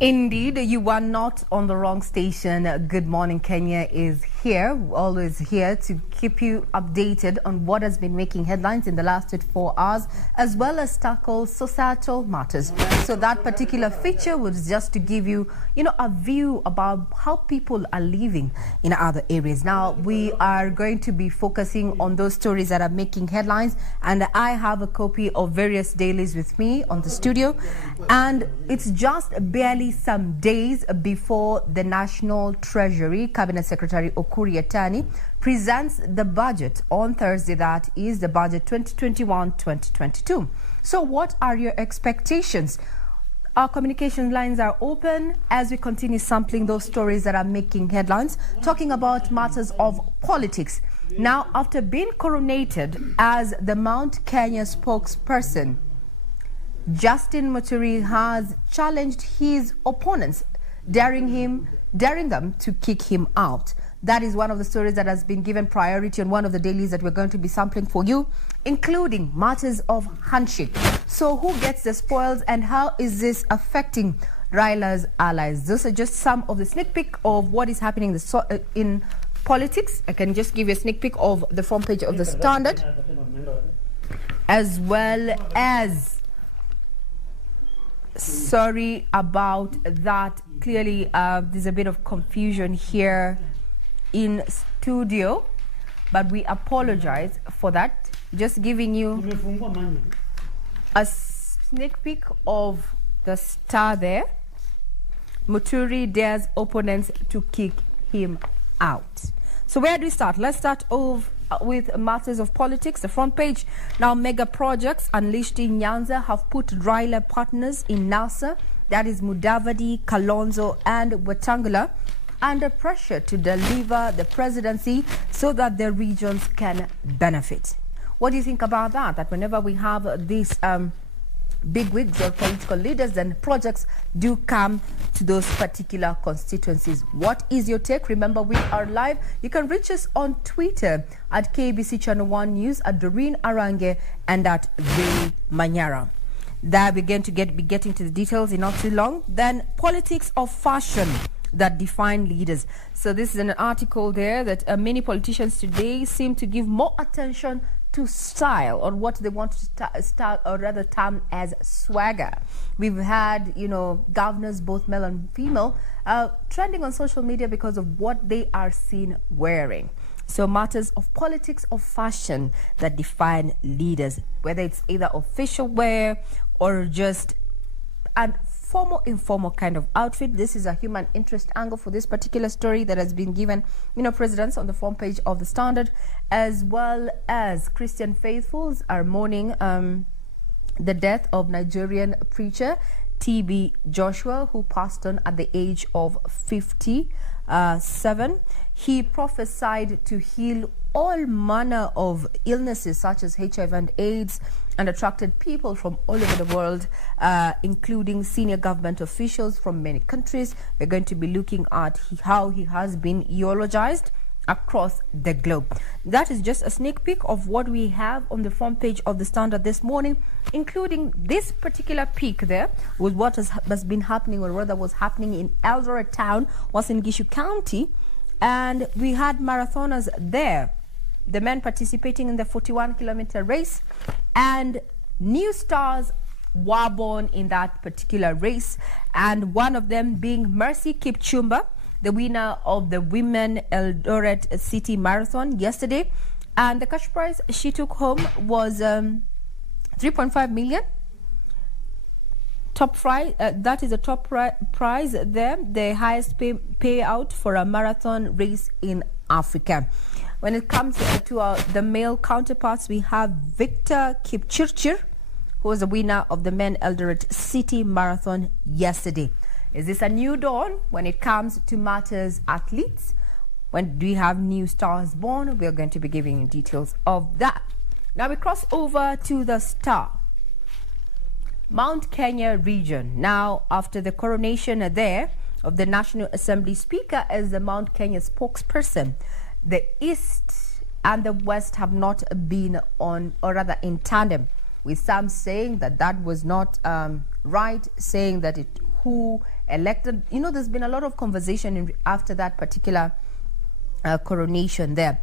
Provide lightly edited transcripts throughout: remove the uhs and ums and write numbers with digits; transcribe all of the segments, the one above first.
Indeed, you are not on the wrong station. Good Morning Kenya is here, always here to keep you updated on what has been making headlines in the last 24 hours, as well as tackle societal matters. So that particular feature was just to give you, a view about how people are living in other areas. Now, we are going to be focusing on those stories that are making headlines, and I have a copy of various dailies with me on the studio, and it's just barely some days before the National Treasury Cabinet Secretary Ukuri Yatani presents the budget on Thursday. That is the budget 2021-2022. So what are your expectations? Our communication lines are open as we continue sampling those stories that are making headlines, talking about matters of politics. Now, after being coronated as the Mount Kenya spokesperson, Justin Muturi has challenged his opponents, daring them to kick him out. That is one of the stories that has been given priority on one of the dailies that we're going to be sampling for you, including matters of handshake. So who gets the spoils and how is this affecting Raila's allies? Those are just some of the sneak peek of what is happening in politics. I can just give you a sneak peek of the front page of the Standard, as well as sorry about that. Clearly, there's a bit of confusion here in studio, but we apologize for that. Just giving you a sneak peek of the Star there. Muturi dares opponents to kick him out. So where do we start? Let's start off with matters of politics. The front page. Now, mega projects unleashed in Nyanza have put Raila partners in NASA, that is Mudavadi, Kalonzo and Wetangula, under pressure to deliver the presidency so that the regions can benefit. What do you think about that? That whenever we have these big wigs or political leaders, then projects do come to those particular constituencies. What is your take? Remember, we are live. You can reach us on Twitter at KBC Channel 1 News, at Doreen Arange and at Manyara. There we're going to be getting to the details in not too long. Then politics of fashion that define leaders. So this is an article there that many politicians today seem to give more attention to style, or what they want to start, or rather term as swagger. We've had, governors, both male and female, trending on social media because of what they are seen wearing. So matters of politics of fashion that define leaders, whether it's either official wear or just an formal, informal kind of outfit. This is a human interest angle for this particular story that has been given, presidents on the front page of the Standard, as well as Christian faithfuls are mourning the death of Nigerian preacher TB Joshua, who passed on at the age of 57. He prophesied to heal all manner of illnesses such as HIV and AIDS, and attracted people from all over the world, including senior government officials from many countries. We're going to be looking at how he has been eulogized across the globe. That is just a sneak peek of what we have on the front page of the Standard this morning, including this particular peek there with what has been happening, or rather was happening in Eldoret town, was in Gishu County, and we had marathoners there, the men participating in the 41-kilometer race, and new stars were born in that particular race, and one of them being Mercy Kipchumba, the winner of the Women Eldoret City Marathon yesterday. And the cash prize she took home was 3.5 million. Top prize, that is the top prize there, the highest payout for a marathon race in Africa. When it comes to the male counterparts, we have Victor Kipchirchir, who was the winner of the Men Eldoret City Marathon yesterday. Is this a new dawn when it comes to matters athletes? When do we have new stars born? We are going to be giving you details of that. Now we cross over to the Star. Mount Kenya region. Now, after the coronation there of the National Assembly Speaker as the Mount Kenya spokesperson, the East and the West have not been on, or rather in tandem, with some saying that that was not right, saying that who elected. You know, there's been a lot of conversation after that particular coronation there.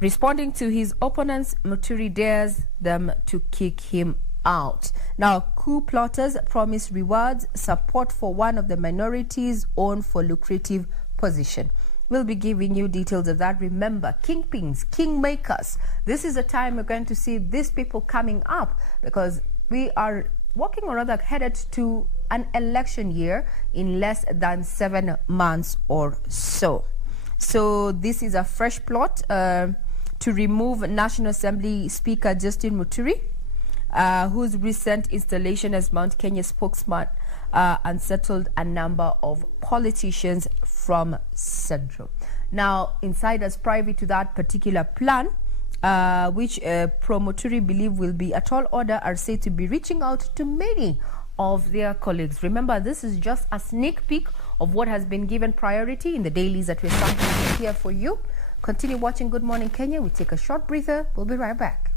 Responding to his opponents, Muturi dares them to kick him out. Now, coup plotters promise rewards, support for one of the minorities owned for lucrative position. We'll be giving you details of that. Remember, kingpins, kingmakers. This is a time we're going to see these people coming up, because we are walking, or rather headed to an election year in less than 7 months or so. So this is a fresh plot to remove National Assembly Speaker Justin Muturi, whose recent installation as Mount Kenya spokesman unsettled a number of politicians from Central. Now, insiders privy to that particular plan, which pro-Muturi believe will be a tall order, are said to be reaching out to many of their colleagues. Remember, this is just a sneak peek of what has been given priority in the dailies that we're starting here for you. Continue watching Good Morning Kenya. We take a short breather. We'll be right back.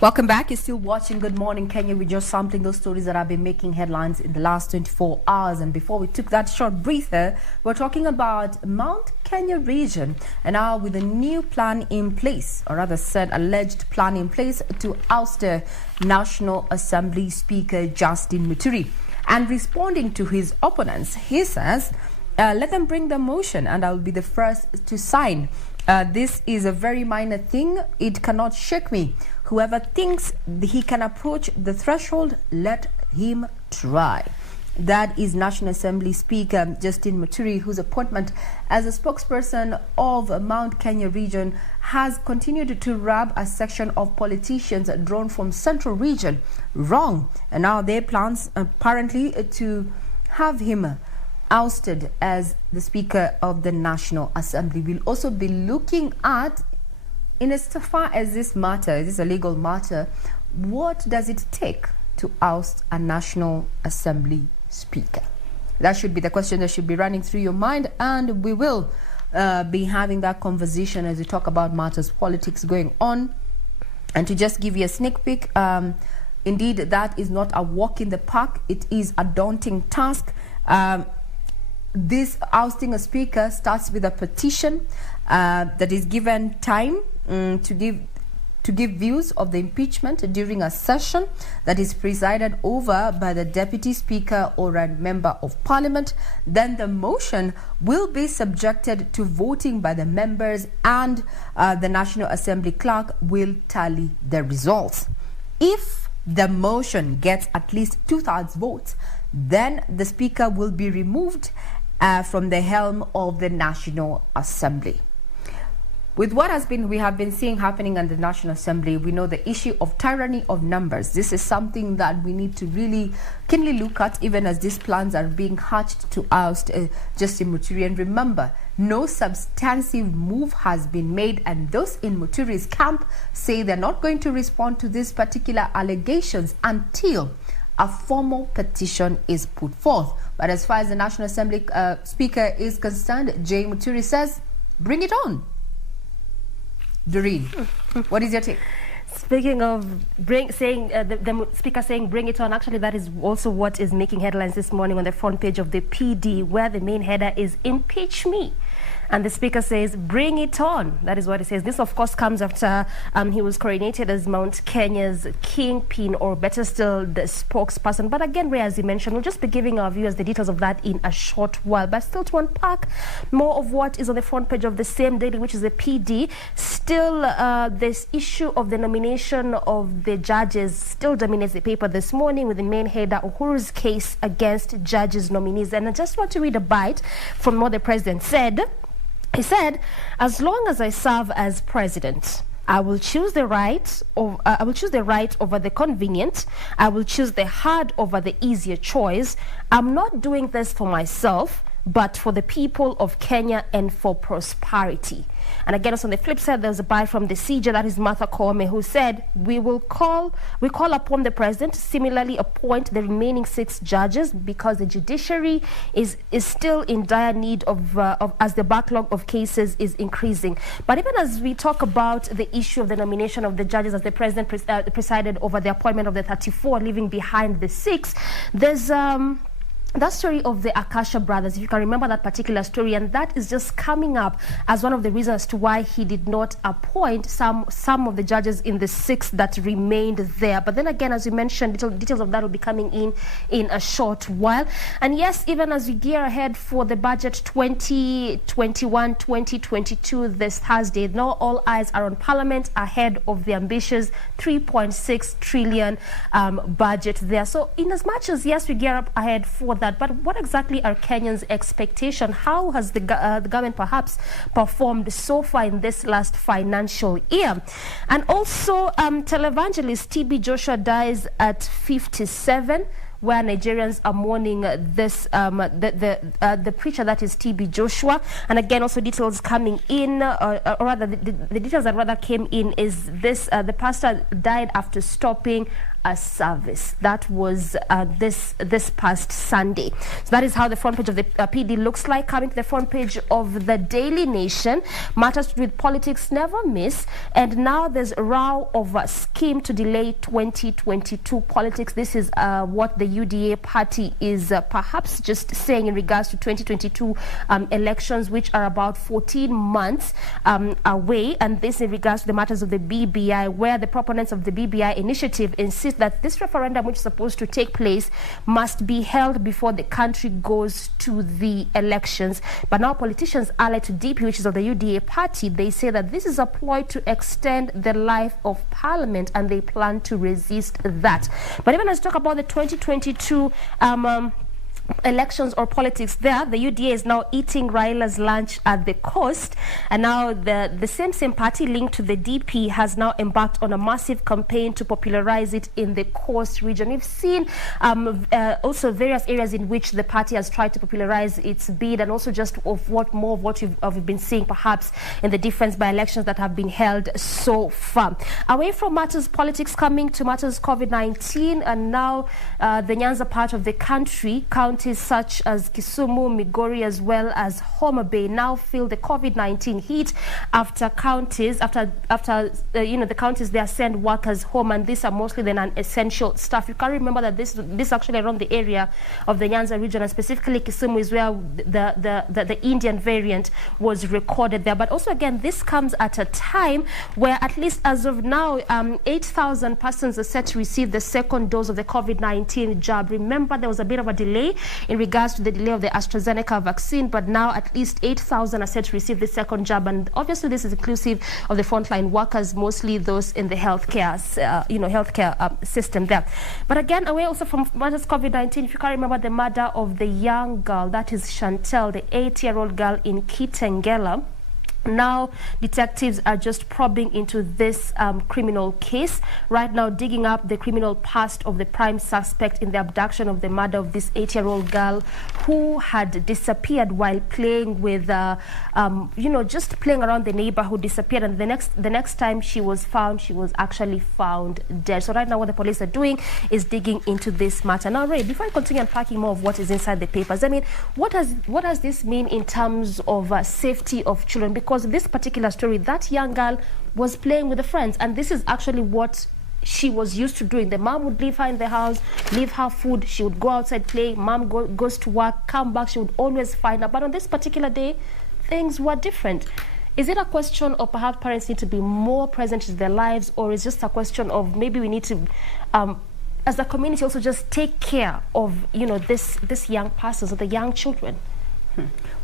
Welcome back. You're still watching Good Morning Kenya. We're just sampling those stories that have been making headlines in the last 24 hours. And before we took that short breather, we're talking about Mount Kenya region, and now with a new plan in place, or rather said alleged plan in place, to oust National Assembly Speaker Justin Muturi. And responding to his opponents, he says, let them bring the motion and I'll be the first to sign. This is a very minor thing. It cannot shake me. Whoever thinks he can approach the threshold, let him try. That is National Assembly Speaker Justin Muturi, whose appointment as a spokesperson of Mount Kenya region has continued to rub a section of politicians drawn from Central region wrong. And now their plans apparently to have him ousted as the Speaker of the National Assembly. We'll also be looking at, in as far as this matter, this is a legal matter, what does it take to oust a National Assembly Speaker? That should be the question that should be running through your mind, and we will be having that conversation as we talk about matters politics going on. And to just give you a sneak peek, indeed, that is not a walk in the park. It is a daunting task. This ousting a speaker starts with a petition that is given time to give views of the impeachment during a session that is presided over by the Deputy Speaker or a Member of Parliament. Then the motion will be subjected to voting by the members, and the National Assembly clerk will tally the results. If the motion gets at least 2/3 votes, then the Speaker will be removed from the helm of the National Assembly. With what we have been seeing happening in the National Assembly, we know the issue of tyranny of numbers. This is something that we need to really keenly look at, even as these plans are being hatched to oust Justin Muturi. And remember, no substantive move has been made, and those in Muturi's camp say they're not going to respond to these particular allegations until a formal petition is put forth. But as far as the National Assembly Speaker is concerned, Jay Muturi says, bring it on. Doreen, what is your take? Speaking of the Speaker saying bring it on, actually that is also what is making headlines this morning on the front page of the PD, where the main header is impeach me. And the speaker says, bring it on. That is what he says. This, of course, comes after he was coronated as Mount Kenya's kingpin, or better still, the spokesperson. But again, Ray, as you mentioned, we'll just be giving our viewers the details of that in a short while. But still, to unpack more of what is on the front page of the same daily, which is the PD, still this issue of the nomination of the judges still dominates the paper this morning, with the main header, Uhuru's case against judges' nominees. And I just want to read a bite from what the president said. He said, as long as I serve as president, I will choose the right over the convenient. I will choose the hard over the easier choice. I'm not doing this for myself, but for the people of Kenya and for prosperity. And again, also on the flip side, there's a bite from the CJ, that is Martha Koome, who said, we call upon the president to similarly appoint the remaining 6 judges, because the judiciary is still in dire need of as the backlog of cases is increasing. But even as we talk about the issue of the nomination of the judges, as the president presided over the appointment of the 34, leaving behind the 6, there's that story of the Akasha brothers, if you can remember that particular story, and that is just coming up as one of the reasons as to why he did not appoint some of the judges in the 6 that remained there. But then again, as you mentioned, details of that will be coming in a short while. And yes, even as we gear ahead for the budget 2021-2022 this Thursday, now all eyes are on Parliament ahead of the ambitious 3.6 trillion budget there. So in as much as, yes, we gear up ahead for that, but what exactly are Kenyans' expectation? How has the government perhaps performed so far in this last financial year? And also, televangelist TB Joshua dies at 57, where Nigerians are mourning this the preacher, that is TB Joshua. And again, also details coming in, or rather the details that rather came in is this: the pastor died after stopping a service. That was this past Sunday. So that is how the front page of the PD looks like. Coming to the front page of the Daily Nation, matters with politics never miss, and now there's a row of a scheme to delay 2022 politics. This is what the UDA party is perhaps just saying in regards to 2022 elections, which are about 14 months away, and this in regards to the matters of the BBI, where the proponents of the BBI initiative insist that this referendum, which is supposed to take place, must be held before the country goes to the elections. But now politicians allied to DP, which is of the UDA party, they say that this is a ploy to extend the life of Parliament, and they plan to resist that. But even as we talk about the 2022 elections or politics there, the UDA is now eating Raila's lunch at the coast, and now the same party linked to the DP has now embarked on a massive campaign to popularize it in the coast region. We've seen also various areas in which the party has tried to popularize its bid, and also just of what we've been seeing perhaps in the different by-elections that have been held so far. Away from matters politics, coming to matters COVID-19, and now the Nyanza part of the country, counties such as Kisumu, Migori, as well as Homa Bay now feel the COVID-19 heat after the counties there send workers home, and these are mostly the non-essential stuff. You can remember that this actually around the area of the Nyanza region, and specifically Kisumu, is where the Indian variant was recorded there. But also again, this comes at a time where, at least as of now, 8,000 persons are set to receive the second dose of the COVID-19 jab. Remember, there was a bit of a delay in regards to the delay of the AstraZeneca vaccine, but now at least 8,000 are set to receive the second jab, and obviously this is inclusive of the frontline workers, mostly those in the healthcare system there. But again, away also from matters COVID-19, if you can remember the murder of the young girl, that is Chantel, the 8-year-old girl in Kitengela. Now detectives are just probing into this criminal case right now, digging up the criminal past of the prime suspect in the abduction of the murder of this 8-year-old girl who had disappeared while playing with just playing around the neighborhood, disappeared, and the next time she was found, she was actually found dead. So right now what the police are doing is digging into this matter. Now, Ray, before I continue unpacking more of what is inside the papers, I mean, what does this mean in terms of safety of children? Because this particular story, that young girl was playing with the friends, and this is actually what she was used to doing. The mom would leave her in the house, leave her food, she would go outside, play, mom goes to work, come back, she would always find her. But on this particular day, things were different. Is it a question of perhaps parents need to be more present in their lives, or is just a question of maybe we need to, as a community, also just take care of, you know, this young persons or the young children?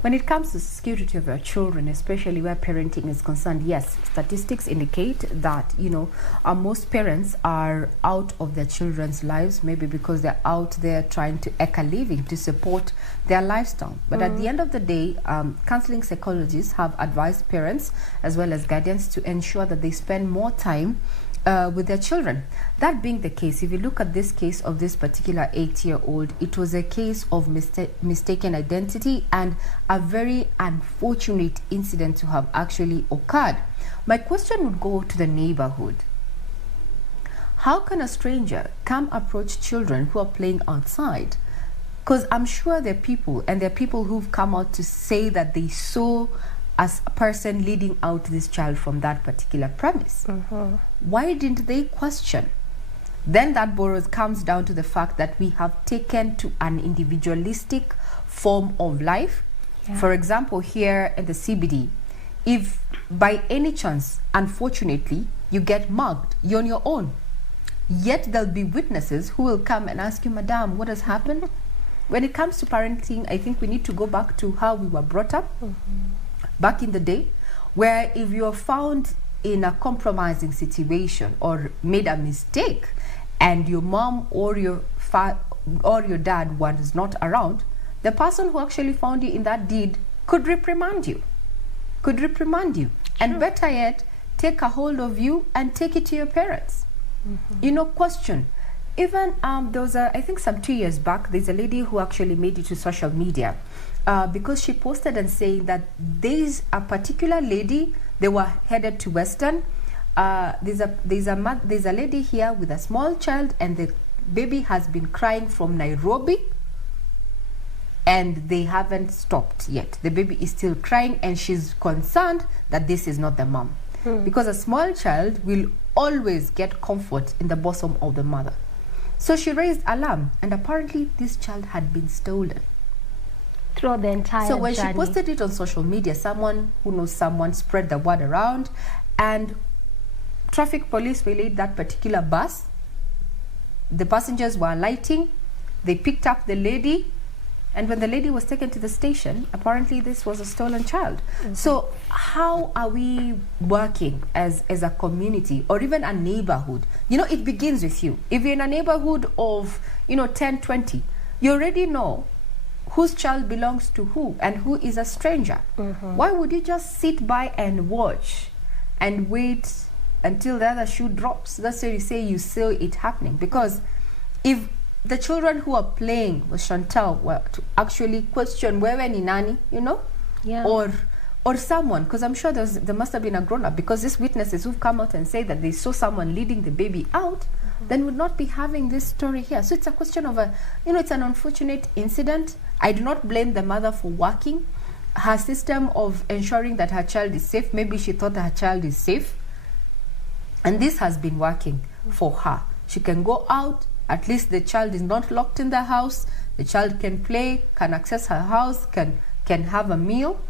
When it comes to security of our children, especially where parenting is concerned, yes, statistics indicate that, you know, most parents are out of their children's lives, maybe because they're out there trying to eke a living to support their lifestyle. But at the end of the day, counseling psychologists have advised parents as well as guardians to ensure that they spend more time with their children. That being the case, if you look at this case of this particular 8-year-old, it was a case of mistaken identity and a very unfortunate incident to have actually occurred. My question would go to the neighborhood. How can a stranger come approach children who are playing outside? Because I'm sure there are people, and there are people who've come out to say that they saw as a person leading out this child from that particular premise. Why didn't they question? Then that comes down to the fact that we have taken to an individualistic form of life. For example, here in the CBD, if by any chance, unfortunately, you get mugged, you're on your own. Yet there'll be witnesses who will come and ask you, Madam, what has happened? When it comes to parenting, I think we need to go back to how we were brought up. Back in the day, where if you're found in a compromising situation or made a mistake and your mom or your dad was not around, the person who actually found you in that deed could reprimand you. And better yet, take a hold of you and take it to your parents. You know, question. Even there was I think some 2 years back, there's a lady who actually made it to social media because she posted and saying that there's a particular lady, they were headed to Western. There's a lady here with a small child, and the baby has been crying from Nairobi, and they haven't stopped yet. The baby is still crying, and she's concerned that this is not the mom, because a small child will always get comfort in the bosom of the mother. So she raised alarm, and apparently this child had been stolen throughout the entire So when journey. she posted it on social media, someone who knows someone spread the word around, and traffic police relayed that particular bus. The passengers were alighting. They picked up the lady, and when the lady was taken to the station, apparently this was a stolen child. So how are we working as a community or even a neighborhood? You know, it begins with you. If you're in a neighborhood of, 10, 20, you already know whose child belongs to who and who is a stranger. Why would you just sit by and watch and wait until the other shoe drops? That's why you say you saw it happening. Because if the children who are playing with Chantal were to actually question wewe ni nani, or someone, because I'm sure there must have been a grown-up, because these witnesses who've come out and say that they saw someone leading the baby out, then would not be having this story here. So it's a question of it's an unfortunate incident. I do not blame the mother for working her system of ensuring that her child is safe. Maybe she thought her child is safe, and this has been working for her. She can go out. At least the child is not locked in the house. The child can play, can access her house, can have a meal.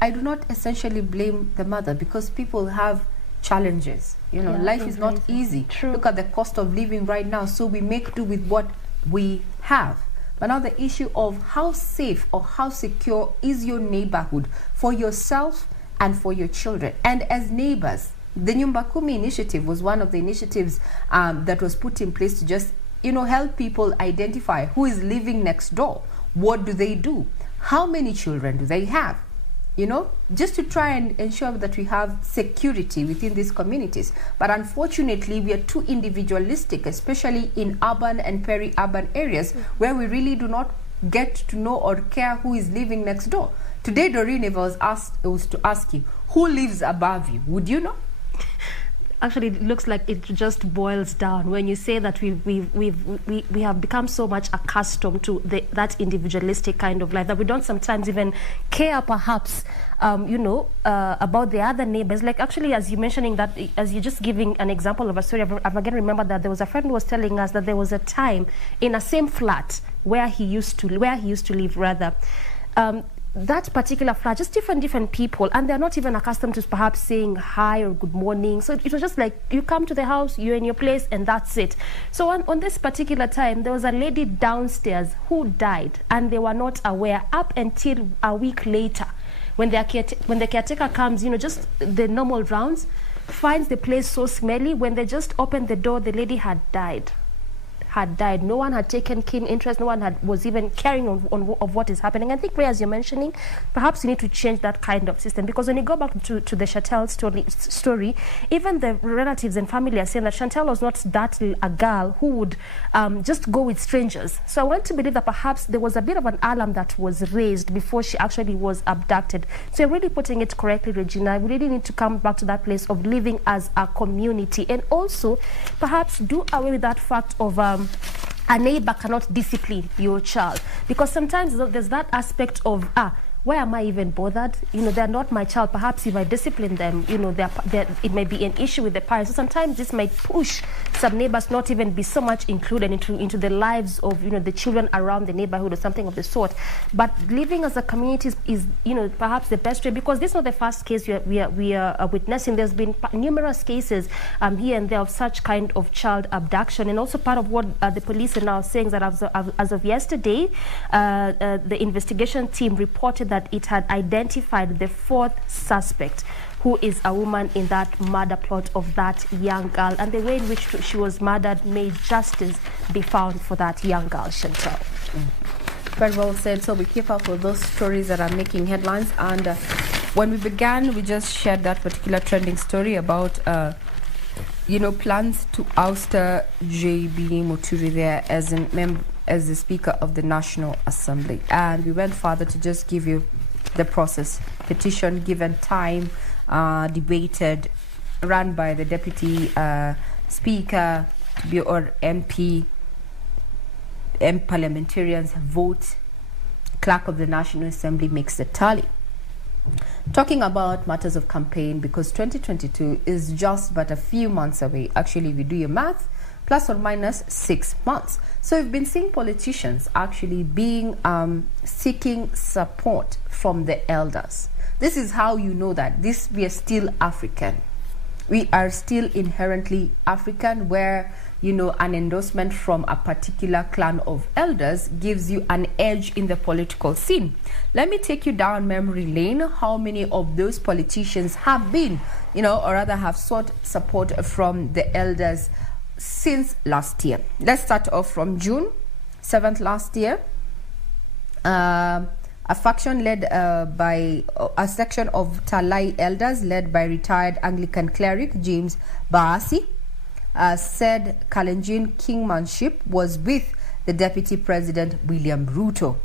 I do not essentially blame the mother, because people have challenges. Life is not easy. Look at the cost of living right now. So we make do with what we have. But now the issue of how safe or how secure is your neighborhood for yourself and for your children. And as neighbors, the Nyumba Kumi initiative was one of the initiatives that was put in place to just help people identify who is living next door. What do they do? How many children do they have? Just to try and ensure that we have security within these communities. But unfortunately, we are too individualistic, especially in urban and peri-urban areas, where we really do not get to know or care who is living next door. Today, Doreen, if I was to ask you, who lives above you, would you know? Actually, it looks like it just boils down when you say that we have become so much accustomed to that individualistic kind of life that we don't sometimes even care, perhaps, about the other neighbors. Like, actually, as you're mentioning that, as you're just giving an example of a story, I've again remembered that there was a friend who was telling us that there was a time in a same flat where he used to live, rather. that particular flat, just different people, and they're not even accustomed to perhaps saying hi or good morning. So it was just like, you come to the house, you're in your place, and that's it. So on this particular time, there was a lady downstairs who died, and they were not aware up until a week later, when the caretaker comes, just the normal rounds, finds the place so smelly. When they just opened the door, the lady had died. No one had taken keen interest. No one was even caring of what is happening. I think, Ray, as you're mentioning, perhaps you need to change that kind of system, because when you go back to the Chantel story, even the relatives and family are saying that Chantel was not a girl who would just go with strangers. So I want to believe that perhaps there was a bit of an alarm that was raised before she actually was abducted. So you're really putting it correctly, Regina. We really need to come back to that place of living as a community, and also perhaps do away with that fact of a neighbor cannot discipline your child, because sometimes there's that aspect of why am I even bothered? They're not my child. Perhaps if I discipline them, it may be an issue with the parents. So sometimes this might push some neighbors not even be so much included into the lives of the children around the neighborhood or something of the sort. But living as a community is perhaps the best way, because this is not the first case we are witnessing. There's been numerous cases here and there of such kind of child abduction, and also part of what the police are now saying is that as of yesterday, the investigation team reported that it had identified the fourth suspect, who is a woman in that murder plot of that young girl, and the way in which she was murdered, may justice be found for that young girl, Chantel. Very well said. So we keep up with those stories that are making headlines, and when we began, we just shared that particular trending story about plans to ouster JB Muturi there as the Speaker of the National Assembly. And we went further to just give you the process. Petition given time, debated, run by the Deputy Speaker or MP, parliamentarians vote, Clerk of the National Assembly makes the tally. Talking about matters of campaign, because 2022 is just but a few months away. Actually, if you do your math, plus or minus 6 months. So we've been seeing politicians actually seeking support from the elders. This is how you know that we are still African. We are still inherently African, where an endorsement from a particular clan of elders gives you an edge in the political scene. Let me take you down memory lane. How many of those politicians have been, or rather have sought support from the elders since last year? Let's start off from June 7th last year. A faction led by a section of Talai elders led by retired Anglican cleric James Baasi said Kalenjin kingmanship was with the Deputy President William Ruto.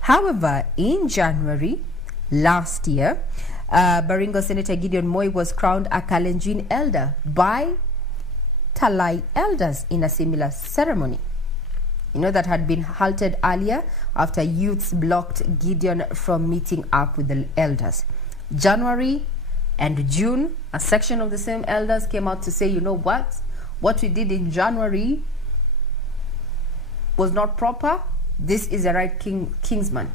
However, in January last year, Baringo Senator Gideon Moi was crowned a Kalenjin elder by Talai elders in a similar ceremony. That had been halted earlier after youths blocked Gideon from meeting up with the elders. January and June, a section of the same elders came out to say, what we did in January was not proper. This is the right kingsman,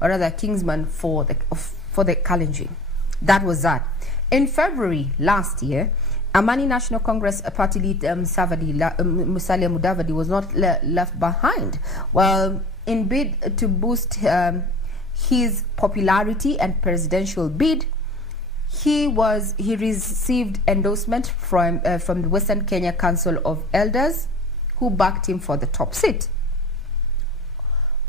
or rather kingsman for the Kalenjin. That was that. In February last year, Amani National Congress party leader Musalia Mudavadi was not left behind. Well, in bid to boost his popularity and presidential bid, he received endorsement from the Western Kenya Council of Elders, who backed him for the top seat.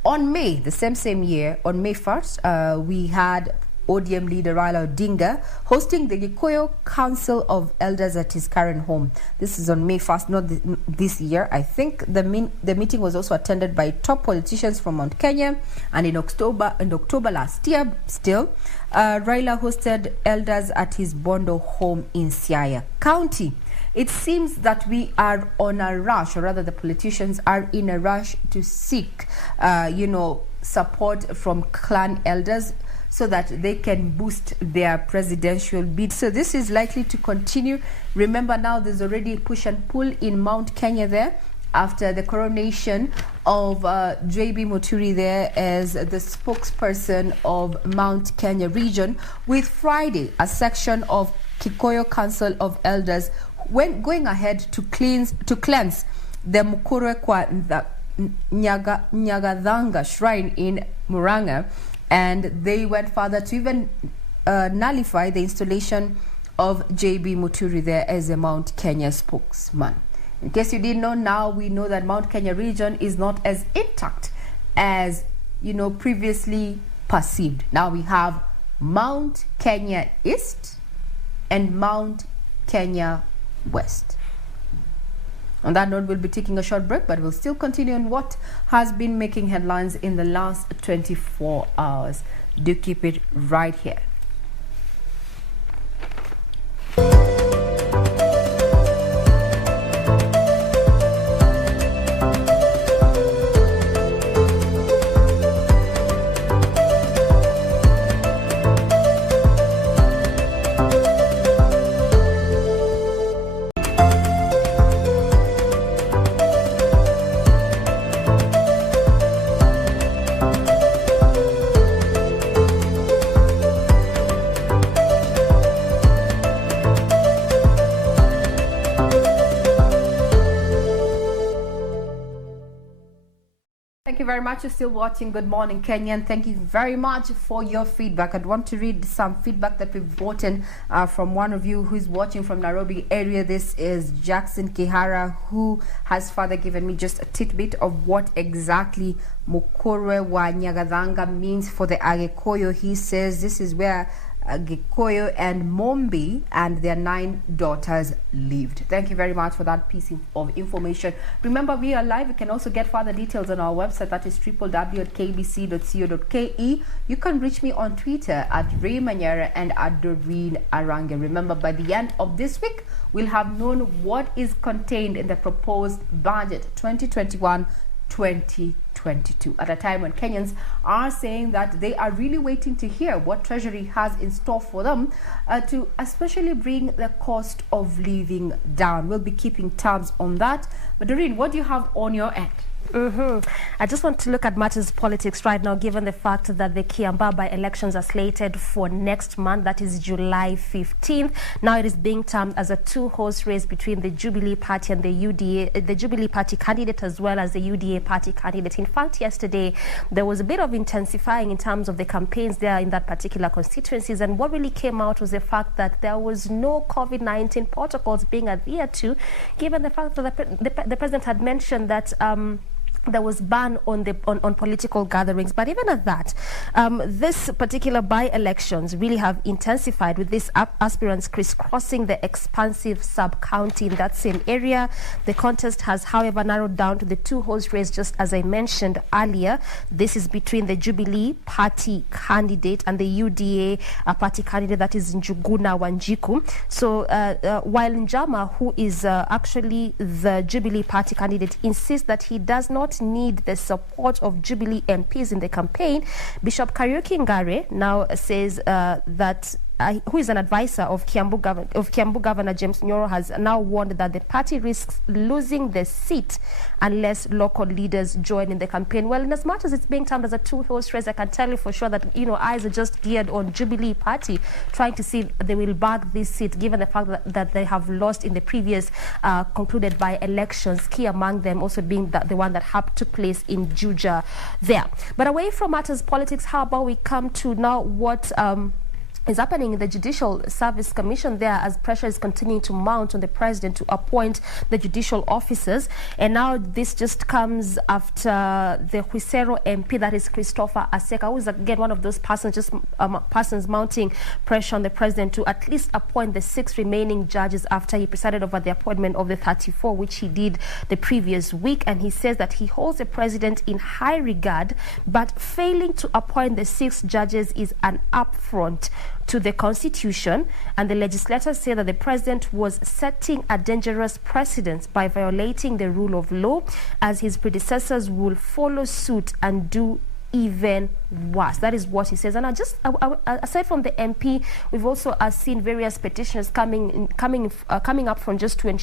On May, the same year, on May 1st, we had ODM leader Raila Odinga hosting the Gikuyu Council of Elders at his current home. This is on May 1st, not this year. I think the meeting was also attended by top politicians from Mount Kenya. And in October last year, Raila hosted elders at his Bondo home in Siaya County. It seems that we are on a rush, or rather the politicians are in a rush to seek, support from clan elders so that they can boost their presidential bid. So this is likely to continue. Remember now, there's already push and pull in Mount Kenya there. after the coronation of JB Muturi there as the spokesperson of Mount Kenya region, with Friday a section of Kikuyu Council of Elders going ahead to cleanse the Mukurwe kwa Nyagathanga shrine in Murang'a, and they went further to even nullify the installation of JB Muturi there as a Mount Kenya spokesman. In case you didn't know, now we know that Mount Kenya region is not as intact as, you know, previously perceived. Now we have Mount Kenya East and Mount Kenya West. On that note, we'll be taking a short break, but we'll still continue on what has been making headlines in the last 24 hours. Do keep it right here. Thank you very much. You're still watching Good Morning Kenya, and thank you very much for your feedback. I'd want to read some feedback that we've gotten from one of you who's watching from Nairobi area. This is Jackson Kihara, who has further given me just a tidbit of what exactly Mukurwe wa Nyagathanga means for the Agikoyo. He says this is where Gikoyo and Mombi and their 9 daughters lived. Thank you very much for that piece of information. Remember, we are live. You can also get further details on our website, that is www.kbc.co.ke. You can reach me on Twitter at Manyara and at Doreen Arange. Remember, by the end of this week, we'll have known what is contained in the proposed budget 2021-2022, at a time when Kenyans are saying that they are really waiting to hear what Treasury has in store for them to especially bring the cost of living down. We'll be keeping tabs on that. But Doreen, what do you have on your end? I just want to look at matters politics right now, given the fact that the Kiambu by-elections are slated for next month, that is July 15th. Now it is being termed as a two-horse race between the Jubilee Party and the UDA, the Jubilee Party candidate as well as the UDA Party candidate. In fact, yesterday there was a bit of intensifying in terms of the campaigns there in that particular constituencies, and what really came out was the fact that there was no COVID-19 protocols being adhered to, given the fact that the president had mentioned that there was ban on political gatherings. But even at that, this particular by-elections really have intensified, with these aspirants crisscrossing the expansive sub-county in that same area. The contest has, however, narrowed down to the two-horse race, just as I mentioned earlier. This is between the Jubilee Party candidate and the UDA Party candidate, that is Njuguna Wanjiku. So while Njama, who is actually the Jubilee Party candidate, insists that he does not need the support of Jubilee MPs in the campaign, Bishop Kariuki Ngare now says that who is an advisor of Kiambu Governor James Nyoro, has now warned that the party risks losing the seat unless local leaders join in the campaign. Well, in as much as it's being termed as a two-horse race, I can tell you for sure that, you know, eyes are just geared on Jubilee Party, trying to see if they will bag this seat, given the fact that they have lost in the previous concluded by elections, key among them also being the one that took place in Juja there. But away from matters politics, how about we come to now what is happening in the Judicial Service Commission there, as pressure is continuing to mount on the president to appoint the judicial officers. And now this just comes after the Huisero MP, that is Christopher Aseka, who is again one of those persons mounting pressure on the president to at least appoint the 6 remaining judges after he presided over the appointment of the 34, which he did the previous week. And he says that he holds the president in high regard, but failing to appoint the 6 judges is an affront to the Constitution, and the legislators say that the president was setting a dangerous precedent by violating the rule of law, as his predecessors will follow suit and do even worse. That is what he says. And aside from the MP, we've also seen various petitions coming up from just to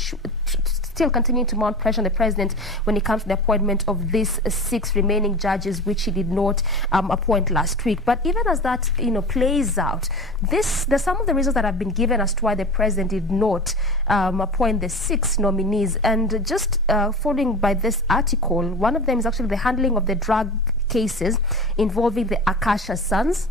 still continuing to mount pressure on the president when it comes to the appointment of these 6 remaining judges, which he did not appoint last week. But even as that, plays out, there's some of the reasons that have been given as to why the president did not appoint the 6 nominees. And just following by this article, one of them is actually the handling of the drug cases involving the Akasha sons,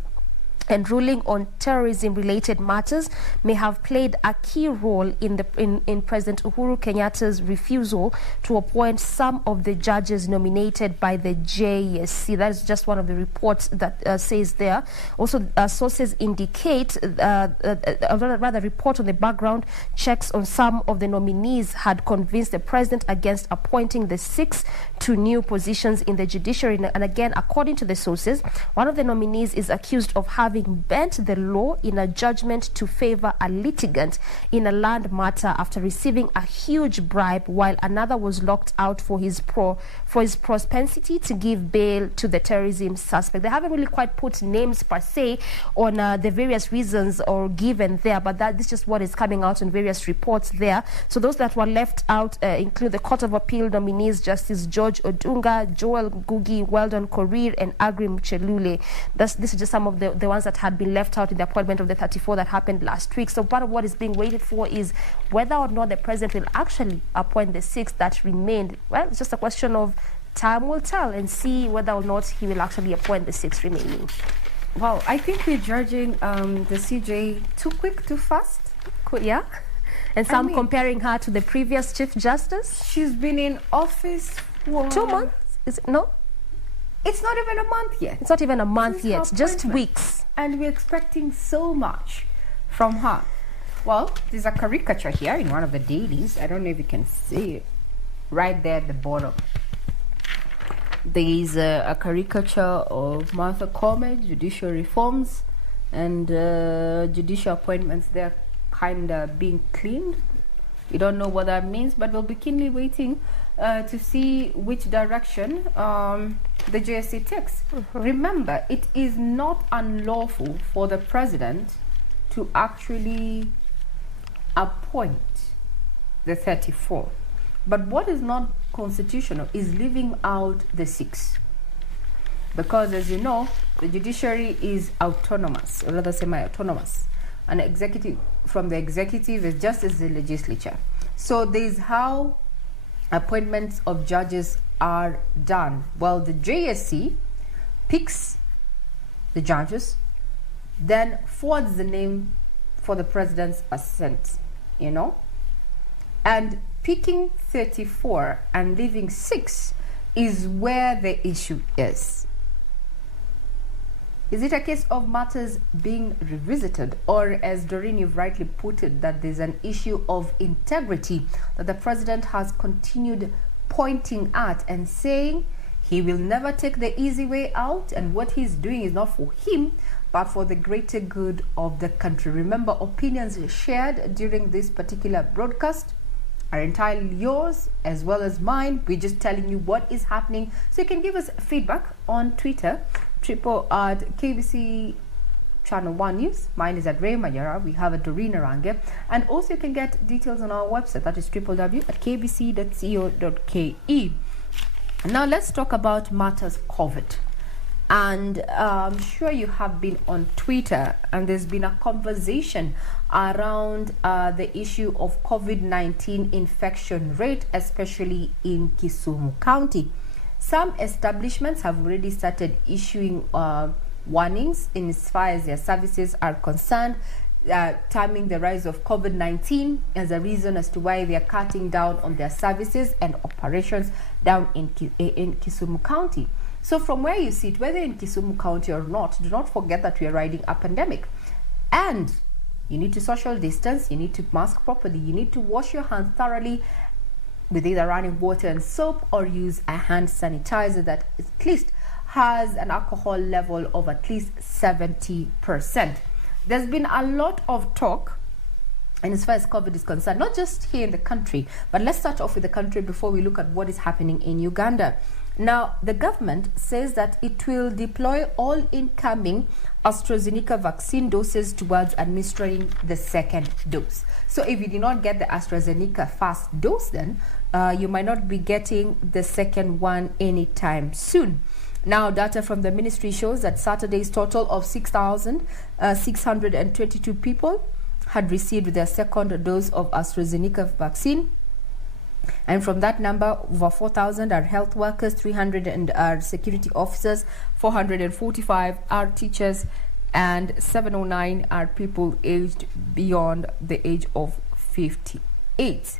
and ruling on terrorism-related matters may have played a key role in President Uhuru Kenyatta's refusal to appoint some of the judges nominated by the JSC. That is just one of the reports that says there. Also, sources indicate, rather report on the background checks on some of the nominees had convinced the president against appointing the 6 to new positions in the judiciary. And again, according to the sources, one of the nominees is accused of having bent the law in a judgment to favor a litigant in a land matter after receiving a huge bribe, while another was locked out for his propensity to give bail to the terrorism suspect. They haven't really quite put names per se on the various reasons or given there, but this is just what is coming out in various reports there. So those that were left out include the Court of Appeal nominees Justice George Odunga, Joel Ngugi, Weldon Korir, and Agrim Chelule. This is just some of the ones that had been left out in the appointment of the 34 that happened last week. So part of what is being waited for is whether or not the president will actually appoint the 6 that remained. Well, it's just a question of time will tell and see whether or not he will actually appoint the 6 remaining. Well, I think we're judging the CJ too quick, too fast. Yeah. And some comparing her to the previous Chief Justice. She's been in office for 2 months. Is it? No? It's not even a month yet. It's not even a month yet, just weeks. And we're expecting so much from her. Well, there's a caricature here in one of the dailies. I don't know if you can see it. Right there at the bottom. There is a caricature of Martha Koome, judicial reforms, and judicial appointments. They're kind of being cleaned. We don't know what that means, but we'll be keenly waiting to see which direction the JSC takes. Remember, it is not unlawful for the president to actually appoint the 34. But what is not constitutional is leaving out the 6. Because as you know, the judiciary is autonomous, or rather semi-autonomous. And executive, from the executive is just as the legislature. So there is how appointments of judges are done. Well, the JSC picks the judges, then forwards the name for the president's assent, and picking 34 and leaving 6 is where the issue is. Is it a case of matters being revisited, or as Doreen, you've rightly put it, that there's an issue of integrity that the president has continued pointing at and saying he will never take the easy way out, and what he's doing is not for him but for the greater good of the country. Remember, opinions shared during this particular broadcast are entirely yours as well as mine. We're just telling you what is happening, so you can give us feedback on Twitter, at KBC Channel 1 News. Mine is at Manyara. We have a Doreen Arange, and also you can get details on our website, that is www.kbc.co.ke. Now let's talk about matters COVID. And I'm sure you have been on Twitter, and there's been a conversation around the issue of COVID-19 infection rate, especially in Kisumu County. Some establishments have already started issuing warnings in as far as their services are concerned, terming the rise of COVID-19 as a reason as to why they are cutting down on their services and operations down in Kisumu County. So from where you sit, whether in Kisumu County or not, do not forget that we are riding a pandemic. And you need to social distance, you need to mask properly, you need to wash your hands thoroughly with either running water and soap, or use a hand sanitizer that at least has an alcohol level of at least 70%. There's been a lot of talk, and as far as COVID is concerned, not just here in the country, but let's start off with the country before we look at what is happening in Uganda. Now, the government says that it will deploy all incoming AstraZeneca vaccine doses towards administering the second dose. So if you did not get the AstraZeneca first dose, then you might not be getting the second one anytime soon. Now, data from the ministry shows that Saturday's total of 6,622 people had received their second dose of AstraZeneca vaccine. And from that number, over 4,000 are health workers, 300 are security officers, 445 are teachers, and 709 are people aged beyond the age of 58.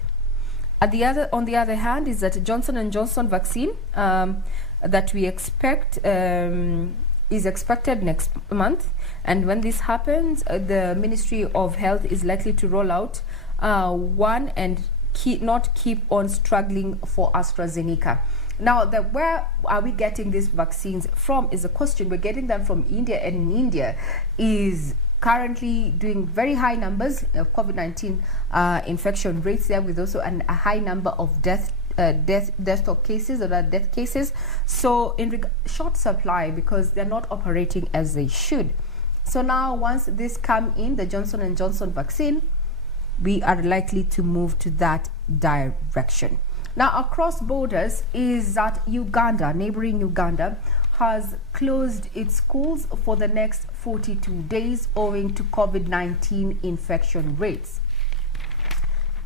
On the other hand, is that Johnson & Johnson vaccine that we expect is expected next month. And when this happens, the Ministry of Health is likely to roll out one and not keep on struggling for AstraZeneca. Now, where are we getting these vaccines from is a question. We're getting them from India, and India is currently doing very high numbers of COVID-19 infection rates there, with also a high number of death cases, or death cases. So in short supply, because they're not operating as they should. So now, once this come in, the Johnson & Johnson vaccine, we are likely to move to that direction. Now, across borders is that Uganda, neighboring Uganda, has closed its schools for the next 42 days owing to COVID-19 infection rates.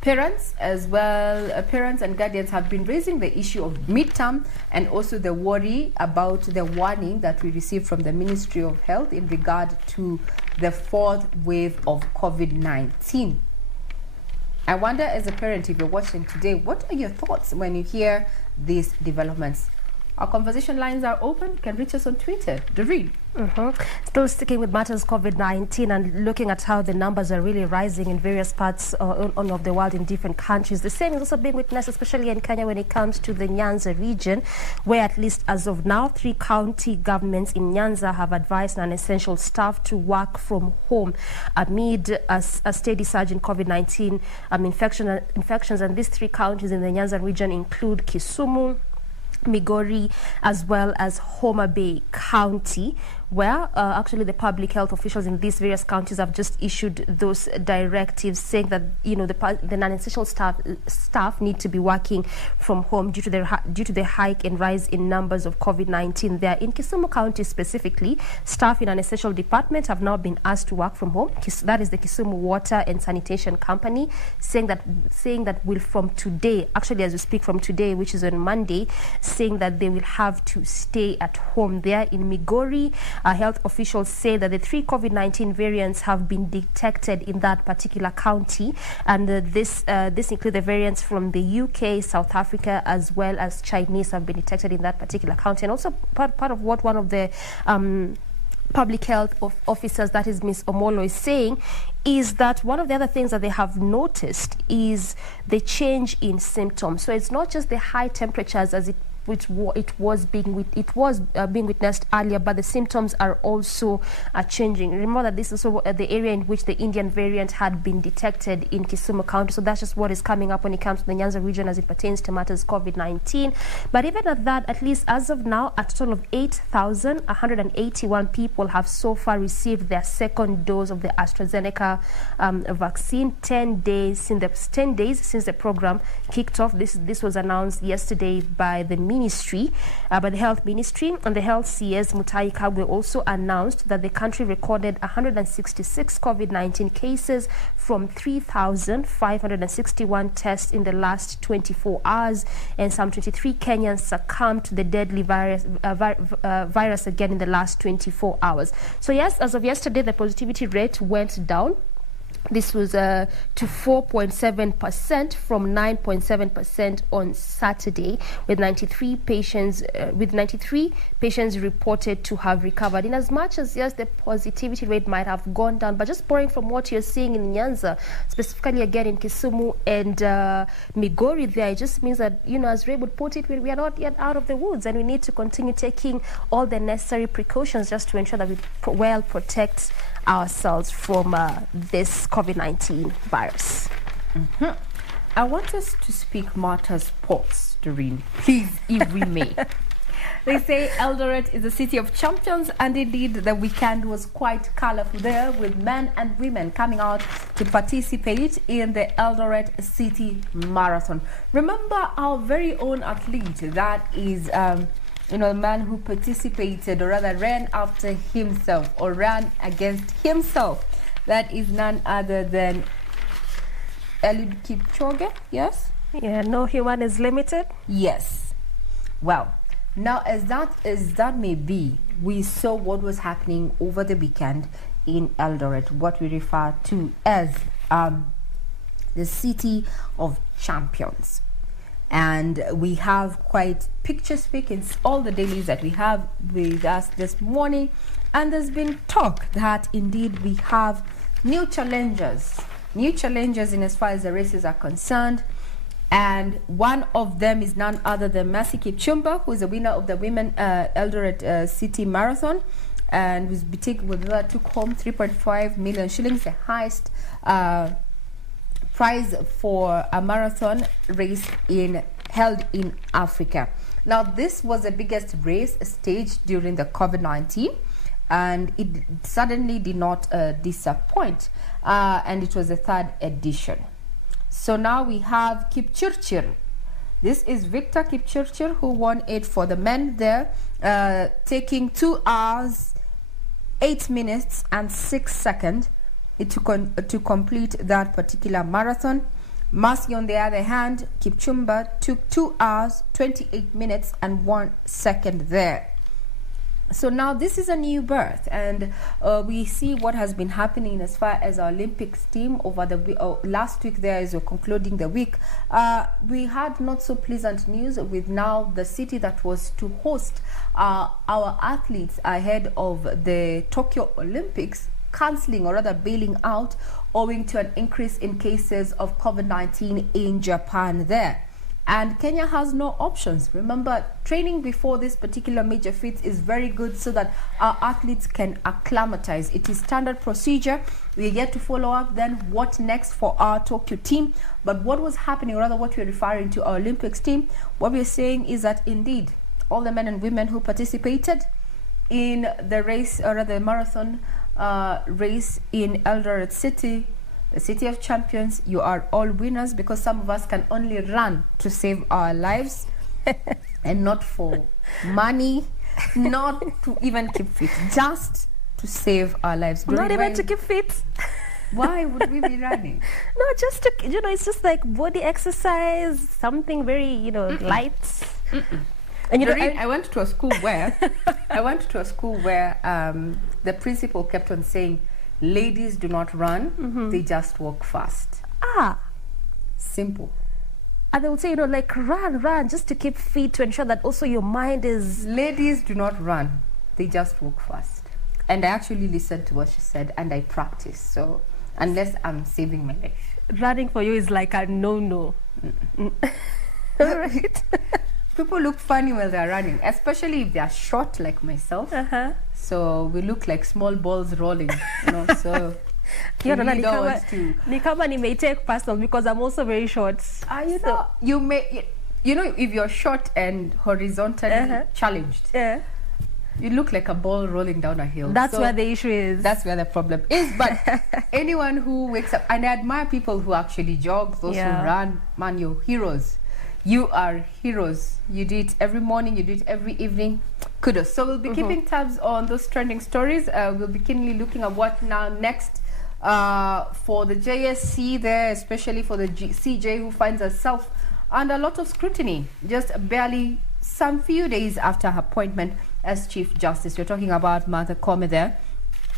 Parents and guardians have been raising the issue of midterm, and also the worry about the warning that we received from the Ministry of Health in regard to the fourth wave of COVID-19. I wonder, as a parent, if you're watching today, what are your thoughts when you hear these developments? Our conversation lines are open. You can reach us on Twitter. Doreen. Still sticking with matters COVID-19 and looking at how the numbers are really rising in various parts of the world, in different countries. The same is also being witnessed, especially in Kenya, when it comes to the Nyanza region, where at least as of now, 3 county governments in Nyanza have advised non-essential staff to work from home amid a steady surge in COVID-19 infections. And these 3 counties in the Nyanza region include Kisumu, Migori, as well as Homa Bay County, where actually the public health officials in these various counties have just issued those directives saying that, you know, the non-essential staff need to be working from home due to the hike and rise in numbers of COVID-19 there. In Kisumu County specifically, staff in an essential department have now been asked to work from home. That is the Kisumu Water and Sanitation Company, saying that will from today, actually as we speak from today, which is on Monday, saying that they will have to stay at home there. In Migori, health officials say that the 3 COVID-19 variants have been detected in that particular county, and this includes the variants from the UK, South Africa, as well as Chinese have been detected in that particular county. And also part of what one of the public health officers, that is Ms. Omolo, is saying is that one of the other things that they have noticed is the change in symptoms. So it's not just the high temperatures as it was being witnessed earlier, but the symptoms are also changing. Remember that this is also the area in which the Indian variant had been detected in Kisumu County. So that's just what is coming up when it comes to the Nyanza region as it pertains to matters COVID-19. But even at that, at least as of now, a total of 8,181 people have so far received their second dose of the AstraZeneca vaccine. 10 days since the program kicked off. This was announced yesterday by the health ministry, and the health CS Mutai Kagwe also announced that the country recorded 166 COVID-19 cases from 3,561 tests in the last 24 hours, and some 23 Kenyans succumbed to the deadly virus again in the last 24 hours. So yes, as of yesterday, the positivity rate went down. This was to 4.7% from 9.7% on Saturday, with 93 patients reported to have recovered. In as much as yes, the positivity rate might have gone down, but just borrowing from what you're seeing in Nyanza, specifically again in Kisumu and Migori, there, it just means that, you know, as Ray would put it, we are not yet out of the woods, and we need to continue taking all the necessary precautions just to ensure that we well protect ourselves from this COVID-19 virus. I want us to speak matters sports, Doreen, please, if we may. They say Eldoret is a city of champions, and indeed the weekend was quite colorful there, with men and women coming out to participate in the Eldoret City Marathon. Remember our very own athlete, that is the man who participated, or rather ran after himself, or ran against himself. That is none other than Eliud Kipchoge, yes? Yeah, no human is limited. Yes. Well, now as that may be, we saw what was happening over the weekend in Eldoret, what we refer to as the City of Champions. And we have quite picture speak in all the dailies that we have with us this morning. And there's been talk that indeed we have new challengers in as far as the races are concerned. And one of them is none other than Mercy Kipchumba, who is the winner of the Women Eldoret City Marathon, and took home 3.5 million shillings, the highest prize for a marathon race held in Africa. Now, this was the biggest race staged during the COVID-19, and it certainly did not disappoint, and it was the third edition. So now we have Kipchirchir. This is Victor Kipchirchir, who won it for the men there, taking 2 hours, 8 minutes and 6 seconds to complete that particular marathon. Mercy, on the other hand, Kipchumba took 2 hours, 28 minutes and 1 second there. So now this is a new birth, and we see what has been happening as far as our Olympics team over the last week. There is concluding the week. We had not so pleasant news with now the city that was to host our athletes ahead of the Tokyo Olympics cancelling, or rather bailing out, owing to an increase in cases of COVID-19 in Japan there. And Kenya has no options. Remember, training before this particular major feat is very good so that our athletes can acclimatize. It is standard procedure. We get to follow up then what next for our Tokyo team. But what was happening, or rather what we're referring to our Olympics team, what we're saying is that indeed all the men and women who participated in the race, or rather the marathon race in Eldoret City, the City of Champions, you are all winners, because some of us can only run to save our lives and not for money, not to even keep fit, just to save our lives. Not even to keep fit. Why would we be running? No, just to, it's just like body exercise, something very, light. And Doreen, I went to a school where the principal kept on saying, ladies do not run, they just walk fast. Simple. And they would say, run, just to keep fit, to ensure that also your mind is... Ladies do not run, they just walk fast. And I actually listened to what she said, and I practice. So, unless I'm saving my life. Running for you is like a no-no. All right. People look funny when they're running, especially if they're short like myself. So we look like small balls rolling, so ni kama may take personal, because I'm also very short. You may, if you're short and horizontally challenged, you look like a ball rolling down a hill. That's where the issue is. That's where the problem is. But anyone who wakes up, and I admire people who actually jog, those who run, man, you're heroes. You are heroes. You do it every morning, you do it every evening. Kudos. So we'll be keeping tabs on those trending stories. We'll be keenly looking at what now next for the JSC there, especially for the CJ, who finds herself under a lot of scrutiny, just barely some few days after her appointment as Chief Justice. We're talking about Martha Koome there.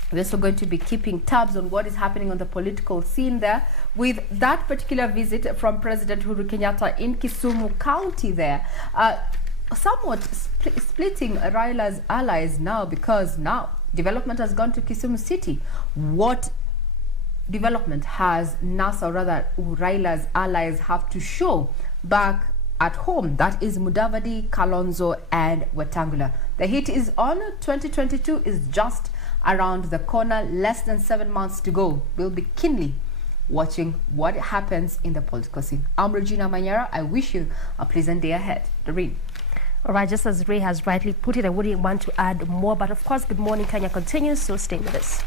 We're also going to be keeping tabs on what is happening on the political scene there, with that particular visit from President Uhuru Kenyatta in Kisumu County there, somewhat splitting Raila's allies now, because now development has gone to Kisumu City. What development has NASA, or rather Raila's allies, have to show back at home? That is Mudavadi, Kalonzo and Wetangula. The heat is on. 2022 is just around the corner, less than 7 months to go. We'll be keenly watching what happens in the political scene. I'm Regina Manyara. I wish you a pleasant day ahead. Doreen. All right, just as Ray has rightly put it, I wouldn't want to add more, but of course, Good Morning Kenya continues, so stay with us.